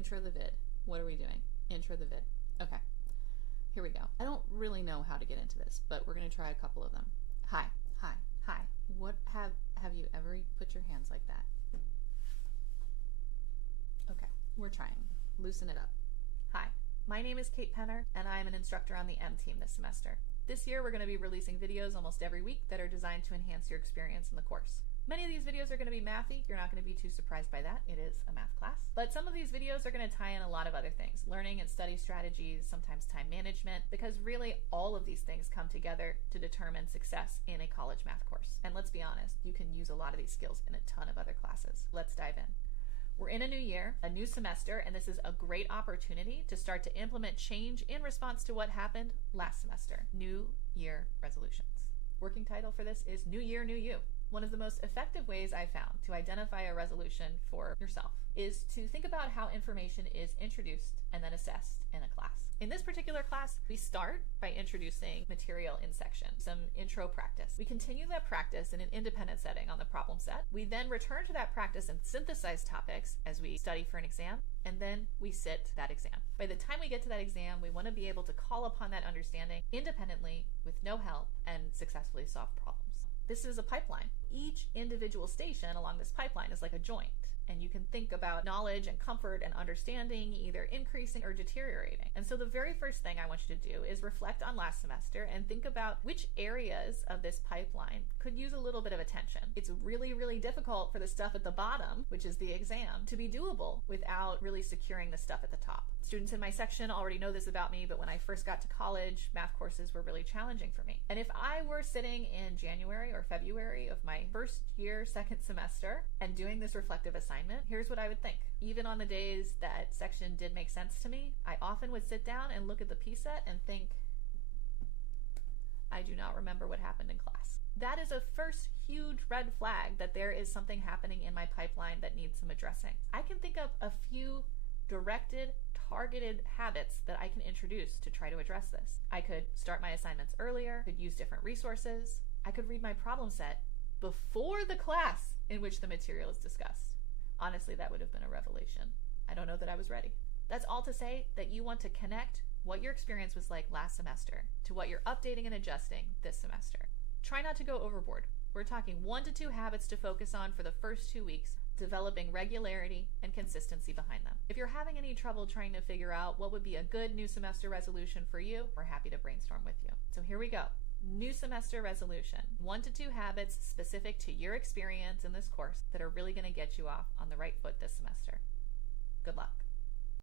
Intro the vid. What are we doing? Intro the vid. Okay, here we go. I don't really know how to get into this, but we're going to try a couple of them. Hi, hi, hi. What have you ever put your hands like that? Okay, we're trying. Loosen it up. Hi, my name is Kate Penner, and I am an instructor on the M team this semester. This year, we're going to be releasing videos almost every week that are designed to enhance your experience in the course. Many of these videos are going to be mathy. You're not going to be too surprised by that. It is a math class. But some of these videos are going to tie in a lot of other things. Learning and study strategies, sometimes time management, because really all of these things come together to determine success in a college math course. And let's be honest, you can use a lot of these skills in a ton of other classes. Let's dive in. We're in a new year, a new semester, and this is a great opportunity to start to implement change in response to what happened last semester. New Year resolutions. Working title for this is New Year, New You. One of the most effective ways I found to identify a resolution for yourself is to think about how information is introduced and then assessed in a class. In this particular class, we start by introducing material in section, some intro practice. We continue that practice in an independent setting on the problem set. We then return to that practice and synthesize topics as we study for an exam, and then we sit that exam. By the time we get to that exam, we want to be able to call upon that understanding independently with no help and successfully solve problems. This is a pipeline. Each individual station along this pipeline is like a joint, and you can think about knowledge and comfort and understanding either increasing or deteriorating. And so the very first thing I want you to do is reflect on last semester and think about which areas of this pipeline could use a little bit of attention. It's really, really difficult for the stuff at the bottom, which is the exam, to be doable without really securing the stuff at the top. Students in my section already know this about me, but when I first got to college, math courses were really challenging for me. And if I were sitting in January or February of my first year, second semester, and doing this reflective assignment, here's what I would think. Even on the days that section did make sense to me, I often would sit down and look at the P set and think, I do not remember what happened in class. That is a first huge red flag that there is something happening in my pipeline that needs some addressing. I can think of a few directed, targeted habits that I can introduce to try to address this. I could start my assignments earlier, could use different resources, I could read my problem set before the class in which the material is discussed. Honestly, that would have been a revelation. I don't know that I was ready. That's all to say that you want to connect what your experience was like last semester to what you're updating and adjusting this semester. Try not to go overboard. We're talking 1 to 2 habits to focus on for the first 2 weeks, developing regularity and consistency behind them. If you're having any trouble trying to figure out what would be a good new semester resolution for you, we're happy to brainstorm with you. So here we go. New semester resolution. 1 to 2 habits specific to your experience in this course that are really going to get you off on the right foot this semester. Good luck.